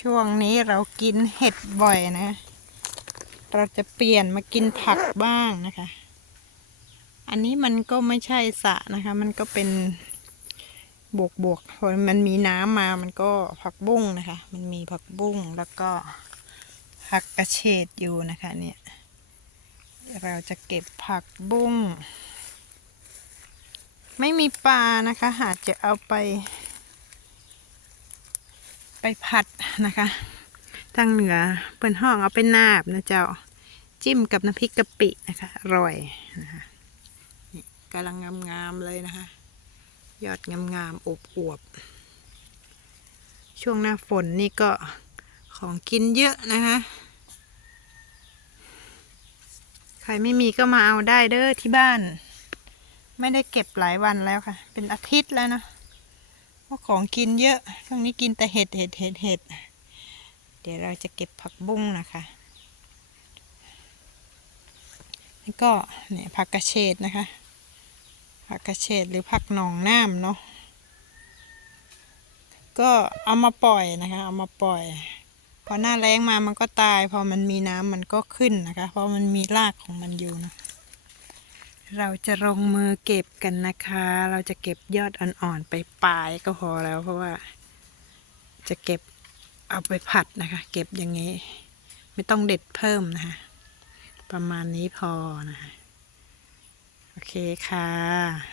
ช่วงนี้เรากินเห็ดบ่อยนะ เราจะเปลี่ยนมากินผักบ้างนะคะ อันนี้มันก็ไม่ใช่สะนะคะ มันก็เป็นบวกบวกพอมันมีน้ำมามันก็ผักบุ้งนะคะ มันมีผักบุ้งแล้วก็ผักกระเฉดอยู่นะคะเนี่ย เราจะเก็บผักบุ้ง ไม่มีปลานะคะ หากจะเอาไป ไปผัดนะคะ ทางเหนือเปิ่นห้องเอาไปนาบนะเจ้า จิ้มกับน้ำพริกกะปินะคะ อร่อยนะคะกำลังงามๆเลยนะคะ ยอดงามๆอบอวบๆช่วงหน้าฝนนี่ก็ของกินเยอะนะคะ ใครไม่มีก็มาเอาได้เด้อที่บ้าน ไม่ได้เก็บหลายวันแล้วค่ะ เป็นอาทิตย์แล้วนะ เพราะของกินเยอะ ช่วงนี้กินแต่เห็ดเห็ดเห็ดเห็ด เดี๋ยวเราจะเก็บผักบุ้งนะคะแล้วก็เนี่ยผักกระเฉดนะคะ ผักกระเฉดหรือผักหนองน้ำเนาะ ก็เอามาปล่อยนะคะ เอามาปล่อยพอหน้าแรงมามันก็ตาย พอมันมีน้ำมันก็ขึ้นนะคะ เพราะมันมีรากของมันอยู่นะ เราจะลงมือเก็บกันนะคะ เราจะเก็บยอดอ่อนๆไปปลายก็พอแล้ว เพราะว่าจะเก็บเอาไปผัดนะคะ เก็บอย่างนี้ ไม่ต้องเด็ดเพิ่มนะคะประมาณนี้พอนะคะ โอเคค่ะ